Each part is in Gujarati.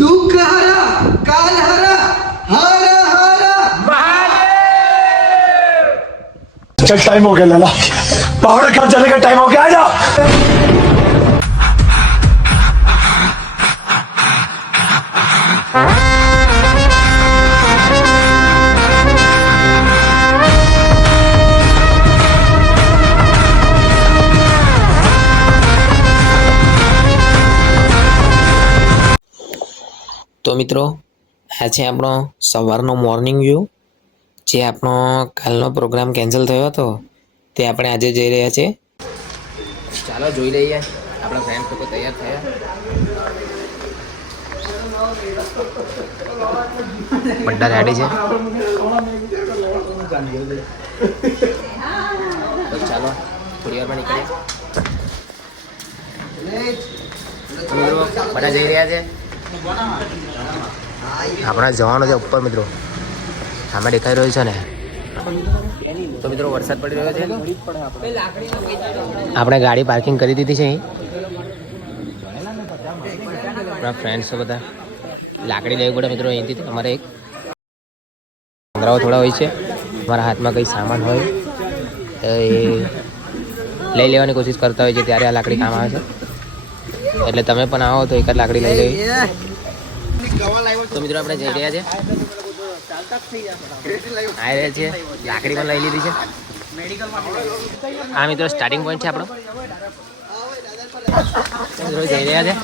दुख हरा काल हरा हर हर महादेव। चल टाइम हो गया लाला, पहाड़ का चलने का टाइम हो गया। आजा તો મિત્રો આ છે આપણો સવારનો મોર્નિંગ વ્યૂ. જે આપણો કાલનો પ્રોગ્રામ કેન્સલ થયો હતો તે આપણે આજે જઈ રહ્યા છે. ચાલો જોઈ લઈએ આપણા ફ્રેન્ડ લોકો તૈયાર થયા. બધા રેડી છે તો ચાલો થોડી વારમાં નીકળીએ. બધા જઈ રહ્યા છે. આપણા જવાનો છે ઉપર મિત્રો, સામે દેખાઈ રહ્યું છે ને. તો મિત્રો વરસાદ પડી રહ્યો છે. આપણે ગાડી પાર્કિંગ કરી દીધી છે. આપણા ફ્રેન્ડ્સ બધા લાકડી લેવી પડે મિત્રો અહીંથી. અમારે એક પાંદડાઓ થોડા હોય છે, અમારા હાથમાં કંઈ સામાન હોય તો એ લઈ લેવાની કોશિશ કરતા હોય છે, ત્યારે આ લાકડી કામ આવે છે. એટલે તમે પણ આવો તો એક જ લાકડી લઈ લેવી. તો મિત્રો આપણે જઈ રહ્યા છે, આવી રહ્યા છે. લાકડી પણ લઈ લીધી છે. આ મિત્રો સ્ટાર્ટિંગ પોઈન્ટ છે આપણો. મિત્રો જઈ રહ્યા છે.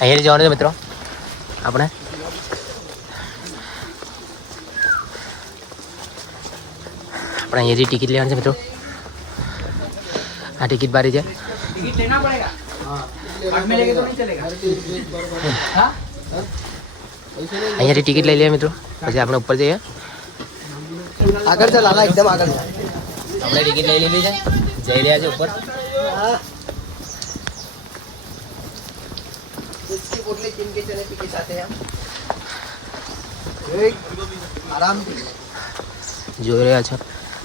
અહીંયા જવાનું છે મિત્રો આપણે. આપણે અહીંયાથી ટિકિટ લેવાની છે મિત્રો. આ ટિકિટ બારી છે. અહીંયાથી ટિકિટ લઈ લઈએ મિત્રો, પછી આપણે ઉપર જઈએ. આગળ ચાલ લાલા, એકદમ આગળ. આપણે ટિકિટ લઈ લીધી છે, જઈ રહ્યા છે ઉપર. જોઈ રહ્યા છો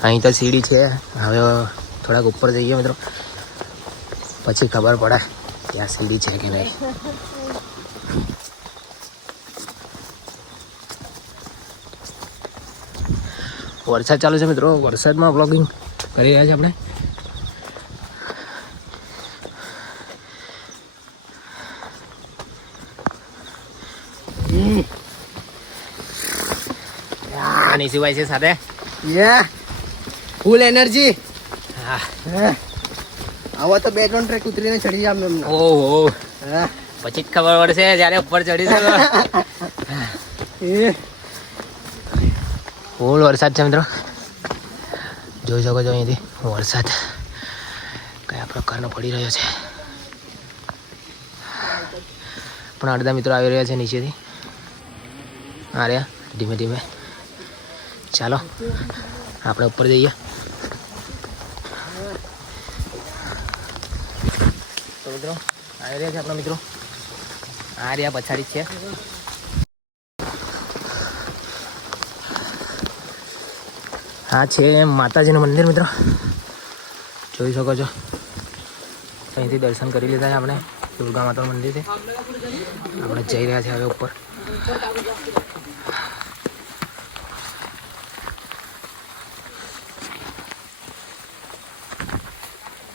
અહીં તો સીડી છે. હવે થોડાક ઉપર જઈએ મિત્રો, પછી ખબર પડે કે આ સીડી છે કે નહીં. વરસાદ ચાલુ છે મિત્રો, વરસાદમાં વ્લોગિંગ કરી રહ્યા છે આપણે. નિશુભાઈ છે સાથે. Full energy. હા આવા તો 2-3 ટ્રેક ઉતરીને ચડી જામ એમને. ઓહો, પછી જ ખબર પડશે જ્યારે ઉપર ચડીશું. ફૂલ વરસાદ છે મિત્રો, જોઈ શકો છો અહીંથી વરસાદ કયા પ્રકારનો પડી રહ્યો છે. પણ અડધા મિત્રો આવી રહ્યા છે નીચેથી. આ રહ્યા ધીમે ધીમે. ચાલો આપણે ઉપર જઈએ. તો મિત્રો આવી રહ્યા છે આપણા મિત્રો. આ રહ્યા પછાડી છે. આ છે માતાજીનું મંદિર મિત્રો, જોઈ શકો છો. અહીંથી દર્શન કરી લીધા છે આપણે. દુર્ગા માતાનું મંદિર છે. આપણે જઈ રહ્યા છે હવે ઉપર.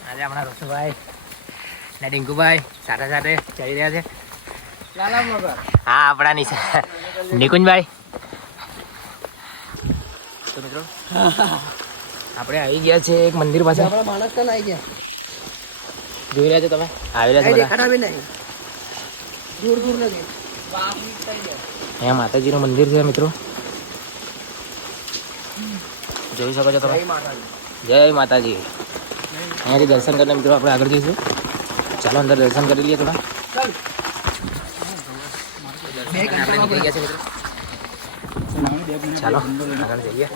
આજે આપણા રોશુભાઈ ને ડિંકુભાઈ સાથે સાથે ચડી રહ્યા છે. હા આપણા નિકુંજભાઈ. તો મિત્રો આપણે આવી ગયા છે એક મંદિર પાસે. માણસ તો આવી ગયા, જોઈ રહ્યા છો તમે, આવી રહ્યા છે બધા. દૂર દૂર નથી. અહીંયા માતાજીનું મંદિર છે મિત્રો, જોઈ શકો છો તમે. જય માતાજી. અહીંયાથી દર્શન કરીને મિત્રો આપણે આગળ જઈશું. ચાલો અંદર દર્શન કરી લઈએ થોડા. આપણે નીકળી ગયા છે મિત્રો. ચાલો આગળ જઈએ.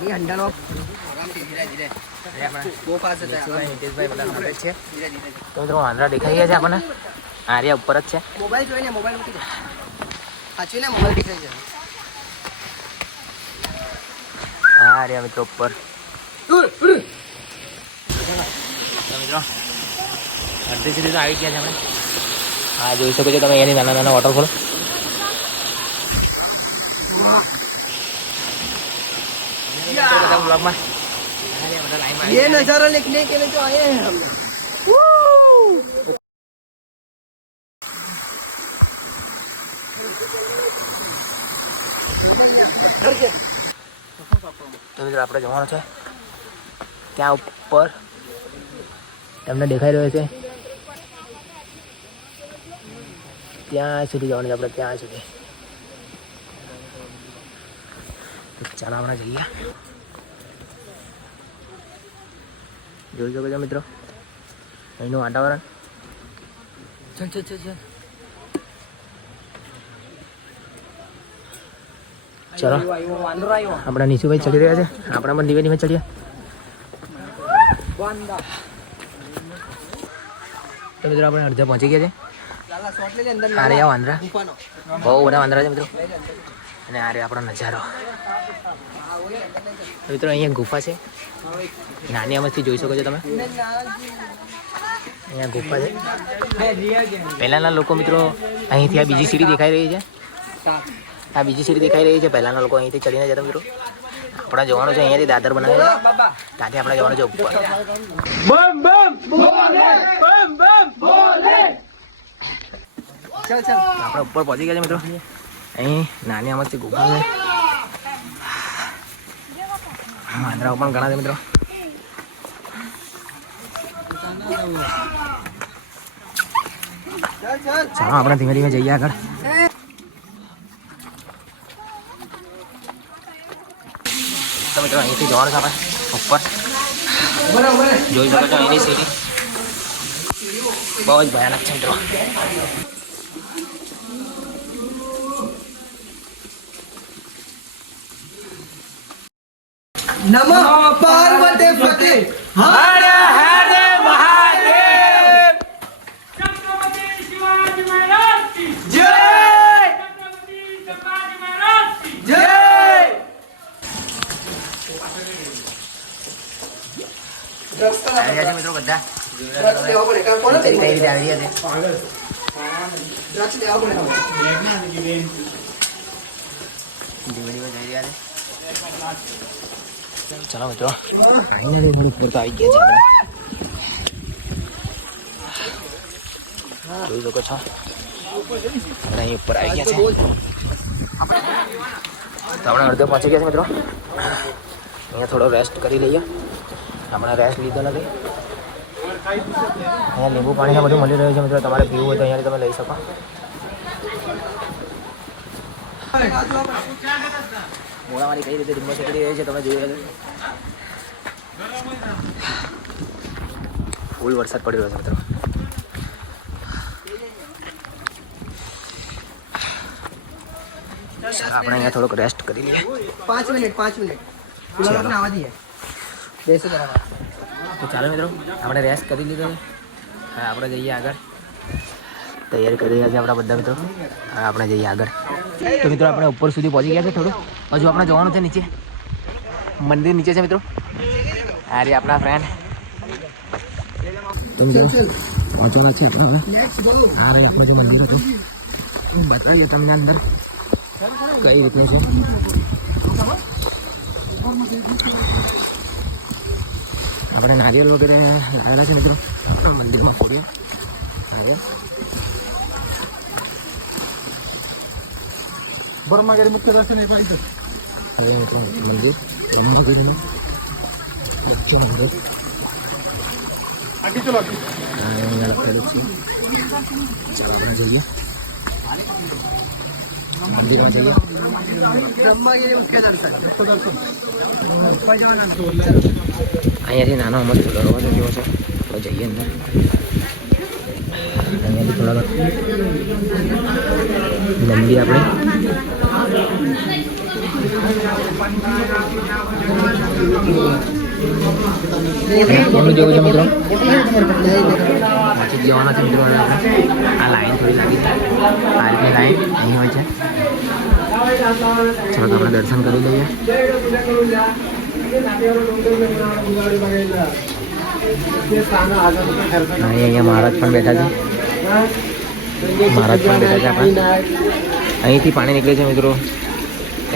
નીતિશભાઈ બધા સાથે જ છે. તો મિત્રો વાંદરા દેખાઈ ગયા છે આપણને. આર્યા ઉપર જ છે. મોબાઈલ જોઈને મોબાઈલ મૂકી દે. સાચવીને મોબાઈલ દેખાઈ જાય. આર્યા મિત્રો ઉપર. મિત્રો અડધી સુધી તો આવી ગયા છે આપણે. હા, જોઈ શકો છો તમે અહીંયાની નાના નાના વોટરફોલ. બ્લોગમાં ये नजारा लिखने के लिए जो आए हैं हम लोग. તો મિત્રો આપણે જવાનું છે ત્યાં ઉપર. તમને દેખાઈ રહ્યો છે ત્યાં સુધી જવાનું છે આપણે, ત્યાં સુધી. ચાલો આપણે જઈએ. જોઈ શકો છો મિત્રો અહીંનું વાતાવરણ. ચાલ ચાલ ચાલ ચાલ ચલો આપણા નીચુભાઈ ચડી રહ્યા છે, આપણા પણ ધીમે ધીમે ચડીએ. તો મિત્રો આપણે અડધા પહોંચી ગયા છે. આ રહ્યા વાંદરા, બહુ બધા વાંદરા છે મિત્રો. અને આ રહ્યા આપણો નજારો. મિત્રો અહીંયા ગુફા છે, નાની અમસ્થી જોઈ શકો છો તમે. અહીંયા ગુફા છે. પહેલાંના લોકો મિત્રો અહીંથી આ બીજી સીડી દેખાઈ રહી છે, આ બીજી સીડી દેખાઈ રહી છે. પહેલાંના લોકો અહીંથી ચડીને જતા મિત્રો. આપણે જવાનું છે અહીંયાથી દાદર બનાવે છે, ત્યાંથી આપણે જવાનું છે ઉપર. આપણે ઉપર પહોંચી ગયા છે મિત્રો. અહીં નાની અમસ્થી ગુફા છે. વાંદરાઓ પણ ઘણા છે મિત્રો. ચાલો આપણે ધીમે ધીમે જઈએ આગળ. તો મિત્રો અહીંથી જવાનું છે આપણે ઉપર. જોઈ શકો છો અહીંની સીડી બહુ જ ભયાનક છે મિત્રો. नमः पार्वती पते हर हर महादेव. छत्रपति शिवाजी महाराज की जय छत्रपति शिवाजी महाराज की जय. આવી ગયા છે મિત્રો બધા. દ્રાક્ષ લેવા પડે કાં કોને કઈ રીતે આવી રહ્યા છે. દ્રાક્ષ લેવા પડે. ધીમે ધીમે જઈ રહ્યા છે. ચલો મિત્રો ફાઇનલી થોડુંક ઉપર તો આવી ગયા છે આપણે. જોઈ શકો છો આપણે અહીં ઉપર આવી ગયા છે. તો આપણે અડધે પહોંચી ગયા છે મિત્રો. અહીંયા થોડો રેસ્ટ કરી લઈએ. આપણે રેસ્ટ લીધો નથી. અહીંયા લીંબુ પાણીને બધું મળી રહ્યું છે મિત્રો. તમારે પીવું હોય તો અહીંયાથી તમે લઈ શકો. મોડાવાળી કઈ રીતે ધુમ્મસ નીકળી રહી છે તમે જોઈ રહ્યા છો. ફૂલ વરસાદ પડી રહ્યો છે મિત્રો. આપણે અહીંયા થોડોક રેસ્ટ કરી લઈએ. 5 मिनट गुलाब अपने आवा दिए जैसे जरा. તો ચાલો મિત્રો આપણે રેસ્ટ કરી લીધો છે. હવે આપણે જઈએ આગળ. તૈયારી કરી રહ્યા છે આપણા બધા મિત્રો. હવે આપણે જઈએ આગળ. તો મિત્રો આપણે ઉપર સુધી પહોંચી ગયા છે. થોડું હજુ આપણે જવાનું છે નીચે. મંદિર નીચે છે મિત્રો. આ રે આપણા ફ્રેન્ડ. તો મિત્રો પહોંચવાના છે આપણે. આ આપણું જે મંદિર હતું બતાવીએ તમને અંદર કઈ રીતનું છે. આપણે નારિયેલ વગેરે લાવેલા છે મિત્રો. મંદિરમાં ફોડીએ નારિયેલ. બર્માગીરી મુખ્ય દર્શન એ પાડી હવે મિત્રો મંદિર બ્રહ્માગીરીનું મુખ્ય મંદિર. આગળ ચલો. અહીંયા લખેલું છે. ચાલો આપણે જઈએ મંદિરમાં જઈએ. ब्रह्मागिरी मुख्य दर्शन. અહીંયાથી નાનો મસ્ત દરવાજો જેવો છે. તો જઈએ અંદર. અહીંયાથી થોડા મંદિર આપણે કોનું જેવું છે મિત્રો. પછી જવાના છે મિત્રો. આ લાઈન થોડી લાગી છે. આ રીતની લાઈન અહીં હોય છે. ચાલો આપણે દર્શન કરી લઈએ. અહીંયા મહારાજ પણ બેઠા છે. મહારાજ પણ બેઠા છે આપણા. અહીંથી પાણી નીકળે છે મિત્રો.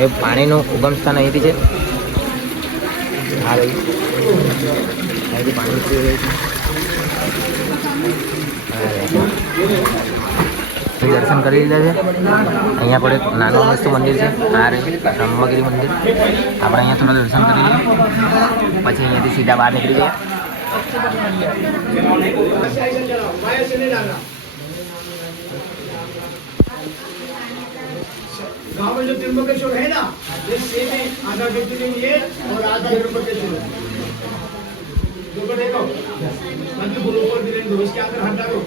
એ પાણીનું ઉગમ સ્થાન અહીંથી છે. હા ભાઈ અહીંથી પાણી નીકળી રહ્યું છે. દર્શન કરી લીધા છે. અહીંયા પણ એક નાનું મસ્ત મંદિર છે. આ બ્રહ્મગીરી મંદિર. આપણે અહીંયા થોડા દર્શન કરી લઈએ પછી અહીંયાથી સીધા બહાર નીકળી જઈએ. गाँव में जो त्रिम्बकेश्वर है ना, ये सेम है, आधा ज्योतिर्लिंग ये और आधा त्रिम्बकेश्वर. देखो देखो, मंत्र बोलो ऊपर दिलेन दो, इसके अंदर हटा दो.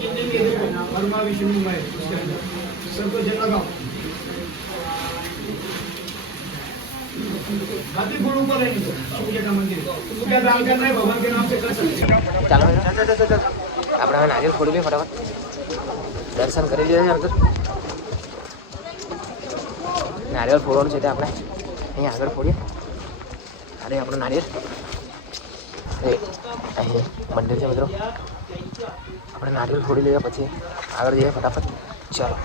कितने ये देखो, ब्रह्मा विष्णु महेश इसके अंदर. सबको जल लगाओ. मंत्र बोलो ऊपर रहने दो, पूजा का मंदिर. तुमको क्या दान करना है भगवान के नाम से कर सकते हो. ચાલો આપણે હવે નારિયેળ ફોડી લઈએ ફટાફટ. દર્શન કરી લઈએ અંદર. નારિયેળ ફોડવાનું છે તે આપણે અહીંયા આગળ ફોડીએ. અરે આપણું નારિયેળ અહીં મંદિર છે મિત્રો. આપણે નારિયેળ ફોડી લઈએ પછી આગળ જઈએ ફટાફટ. ચાલો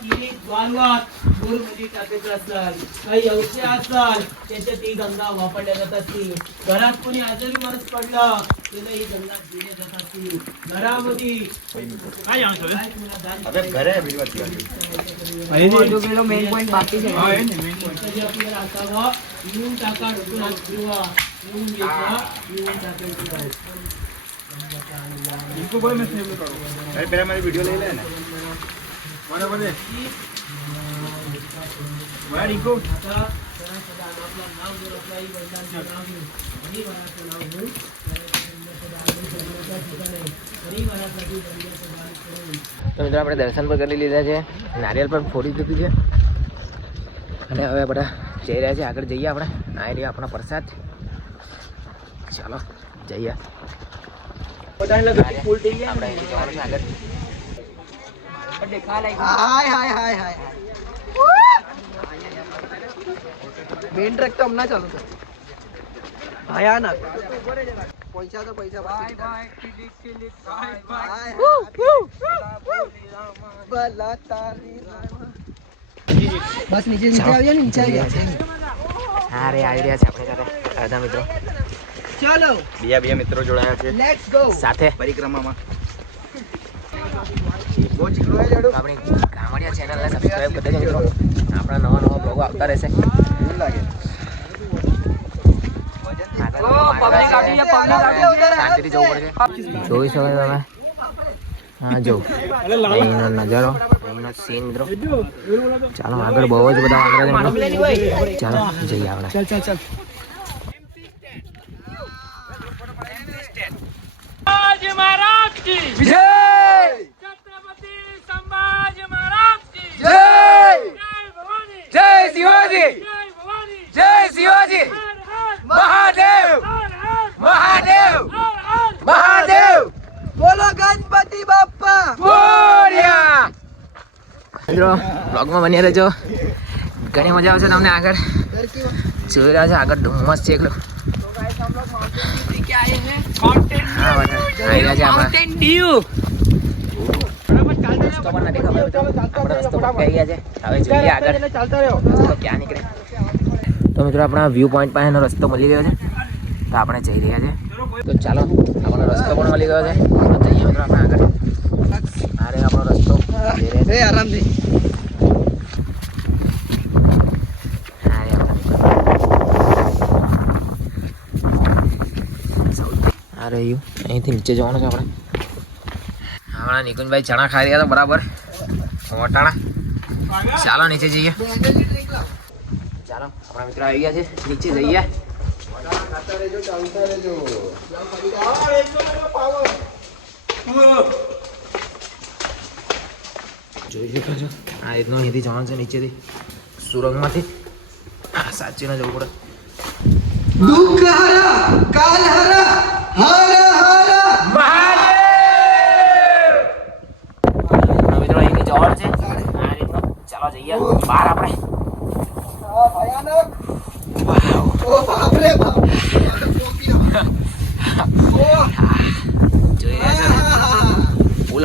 ती द्वारवात दूरमध्ये टाकायचं असणार काही औषधी असणार त्याच्यात ही गंगा वापरल्या जात असतील. घरात कोणी आजारी माणूस पडला त्याला ही गंगा दिली जात असतील. घरामध्ये काय मेन पॉइंट बाकी છે. आपल्याला असावा येऊन टाका ढोकून हात फिरवा येऊन घ्यायचा येऊन टाकायची काय इनको बोल मैं स्नेप करूं. अरे पहले मेरी वीडियो ले लेना. मानो बोले वाह इनको आता सदा सदा आपलं नाव जर आपल्याही वडिलांचं नाव घेऊन परिवाराचं नाव घेऊन परिवारासाठी बंजाचं दान करून તો મિત્રો આપણે દર્શન પણ કરી લીધા છે. નારિયેળ પણ ફોડી દીધું છે અને હવે બધા જઈ રહ્યા છે. આગળ જઈએ આપણે. આ રહ્યા આપણો પ્રસાદ. ચાલો જઈએ. આપણે અહીંથી જવાનું છે આગળ. હાય હાય હાય હાય. મેન ટ્રેક તો હમણાં ચાલુ છે. ભયાનક. પૈસા તો પૈસા. બાય બાય બાય ભલા તારી. બસ નીચે નીચે આવીએ ને નીચે આવી ગયા. હા રે આવી રહ્યા છે આપણી સાથે અડધા મિત્રો. ચાલો બે મિત્રો જોડાયા છે લેટ્સ ગો સાથે પરિક્રમામાં. આપણી ગામડિયા ચેનલને સબસ્ક્રાઇબ કરી દેજો મિત્રો. આપણા નવા નવા બ્લોગો આવતા રહેશે. શાંતિથી જવું પડશે. જોઈ શકો તમે. હા જો અહીંનો નજારો અહીંનો સીન મિત્રો. ચાલો આગળ બહુ જ બધા વાંદરા છે મિત્રો. ચાલો જઈએ આપણે. ચાલ ચાલ ચાલ. संभाजी महाराज की જય छत्रपति संभाजी महाराज की જય जय भवानी જય શિવાજી जय भवानी જય શિવાજી हर हर મહાદેવ हर हर મહાદેવ हर हर મહાદેવ બોલો ગણપતિ બાપ્પા. બોલ્યા. મિત્રો બ્લોગમાં બની રહેજો. ઘણી મજા આવશે તમને. આગળ જોઈ રહ્યા છે આગળ ધુમ્મસ છે એકલો. હા બધા આવી રહ્યા છે આપણા. રસ્તો પણ નથી ખબર મિત્રો. આપણે રસ્તો પણ કહી ગયા છે. હવે જોઈએ આગળ ચાલતા રહ્યો. તો ક્યાં નીકળે. તો મિત્રો આપણા વ્યૂ પોઈન્ટ પાસેનો રસ્તો મળી ગયો છે. તો આપણે જઈ રહ્યા છે. તો ચાલો આપણો રસ્તો પણ મળી ગયો છે. તો જઈએ મિત્રો આપણે આગળ. આ રે આપણો રસ્તો. જઈ રહ્યા છે. એ આરામથી. આ રે આપણો. આ રહ્યું અહીંથી નીચે જવાનું છે આપણે. હમણાં નિકુંજભાઈ ચણા ખાઈ રહ્યા હતા બરાબર વટાણા. ચાલો નીચે જઈએ. ચાલો આપણા મિત્રો આવી ગયા છે. નીચે જઈએ. જોઈ શકો છો આ રીતનું અહીંથી જવાનું છે નીચેથી સુરંગમાંથી. સાચીને જવું પડે. દુઃખ હરા કાલ હરા હર હર મહાદેવ. મિત્રો અહીંથી જવાનું છે આ રીતનું. ચાલો જઈએ બહાર આપણે. ભયાનક. ઓ બાપ રે બાપ.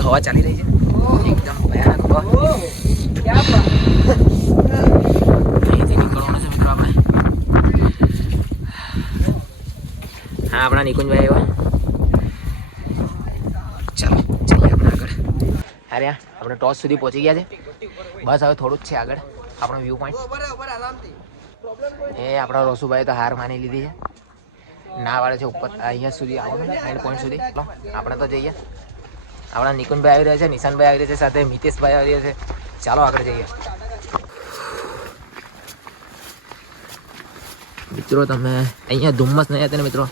ફૂલ હવા ચાલી રહી છે એકદમ ભયાનક હવા. અહીંથી નીકળવાનું છે મિત્રો આપણે. હા આપણા નિકુંજભાઈ એવા. ચાલો જઈએ આપણે આગળ. અરે આપણે ટોચ સુધી પહોંચી ગયા છે. બસ હવે થોડું જ છે આગળ આપણો વ્યૂ પોઈન્ટ. એ આપણા રોસુભાઈ તો હાર માની લીધી છે. ના વાળે છે ઉપર અહીંયા સુધી આવવાનું એન્ડ પોઈન્ટ સુધી. આપણે તો જઈએ. આપણા નિકુંજભાઈ આવી રહ્યા છે, નિશાનભાઈ આવી રહ્યા છે, સાથે મિતેશભાઈ આવી રહ્યા છે. ચાલો આગળ જઈએ. મિત્રો તમે અહીંયા ધુમ્મસ નહીં હતા ને મિત્રો,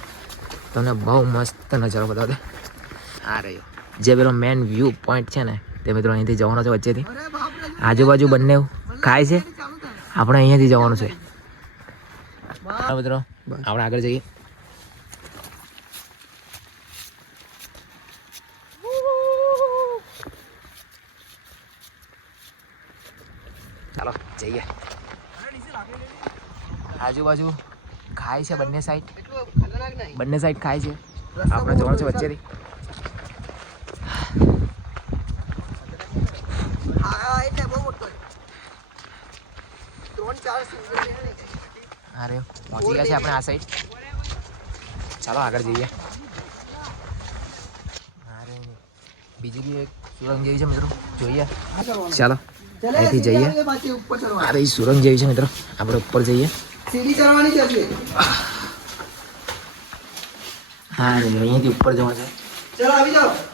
તમને બહુ મસ્ત નજારો બતાવતો. આ રહ્યો જે પેલો મેન વ્યૂ પોઈન્ટ છે ને તે મિત્રો અહીંથી જવાનો છે વચ્ચેથી. આજુબાજુ બંને ખાય છે, આપણે અહીંયાથી જવાનું છે. મિત્રો આપણે આગળ જઈએ. ચાલો જઈએ. આજુબાજુ ખાય છે બંને સાઈડ ખાય છે. આપણે જવાનું છે વચ્ચેથી. અરે પહોંચી ગયા છે આપણે આ સાઈડ. ચાલો આગળ જઈએ. અરે બીજી બી એક સુરંગ જેવી છે મિત્રો, જોઈએ. ચાલો અહીંથી જઈએ. અરે સુરંગ જેવી છે મિત્રો, આપણે ઉપર જઈએ. હા રે અહીંયાથી ઉપર જવાનું છે.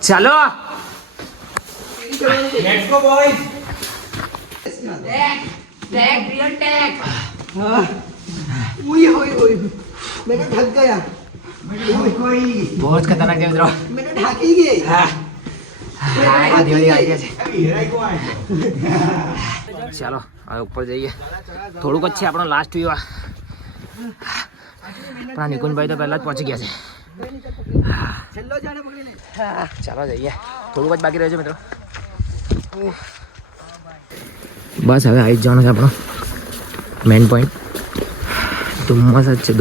ચાલો લેટ્સ ગો બોયઝ. मैं तो थक गया. બહુ જ ખતરનાક છે મિત્રો. मैं तो ढाकी गई. હા ધીમે આવી ગયા છે. ચાલો હવે ઉપર જઈએ. થોડુંક જ છે આપણો લાસ્ટ વ્યૂ. આપણા નિકુંજભાઈ તો પહેલા જ પહોંચી ગયા છે. ચાલો જઈએ. થોડુંક જ બાકી રહ્યું છે મિત્રો. બસ હવે આવી જ જવાનું છે આપણો મેઇન પોઈન્ટ. ધુમ્મસ જ છે,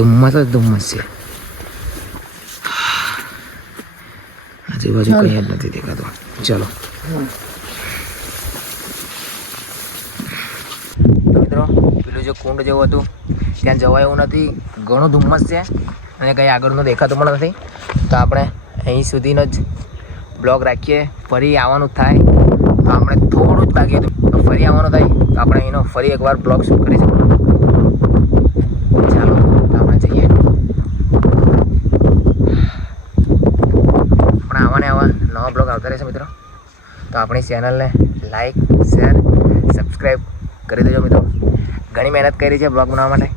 ધુમ્મસ છે. આજુબાજુ કંઈ જ નથી દેખાતું. ચલો મિત્રો પેલું જે કુંડ જેવું હતું ત્યાં જવાય એવું નથી, ઘણું ધુમ્મસ છે અને કંઈ આગળનું દેખાતું પણ નથી. તો આપણે અહીં સુધીનો જ બ્લોગ રાખીએ. ફરી આવવાનું થાય તો આપણે થોડું જ બાકી હતું, તો ફરી આવવાનું થાય તો આપણે એનો ફરી એકવાર બ્લોગ શૂટ કરી શકીએ. ચાલો તો આપણે જઈએ. આપણે આવા ને આવા નવા બ્લોગ આવતા રહેશે મિત્રો. તો આપણી ચેનલને લાઈક, શેર, સબસ્ક્રાઈબ કરી દેજો મિત્રો. ઘણી મહેનત કરી છે બ્લોગ બનાવવા માટે,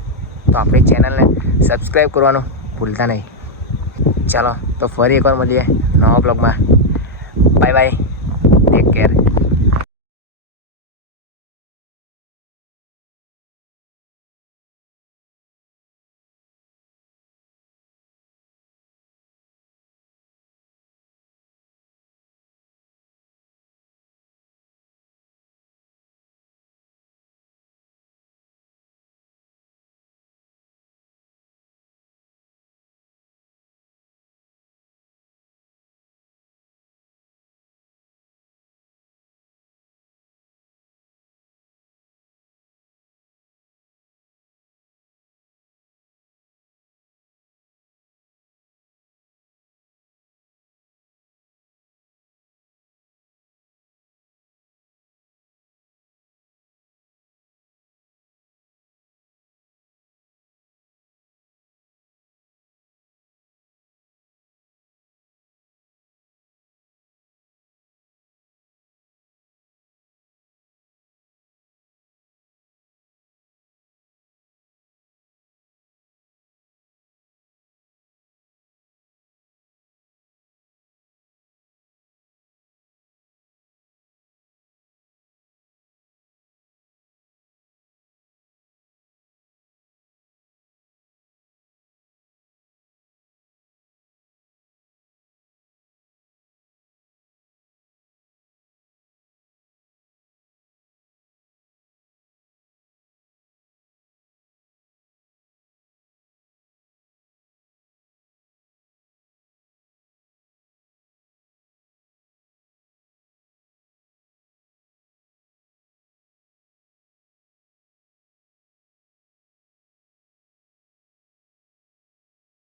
તો આપણી ચેનલને સબસ્ક્રાઈબ કરવાનું ભૂલતા નહીં. ચાલો તો ફરી એકવાર મળીએ નવા બ્લોગમાં. Bye bye, take care.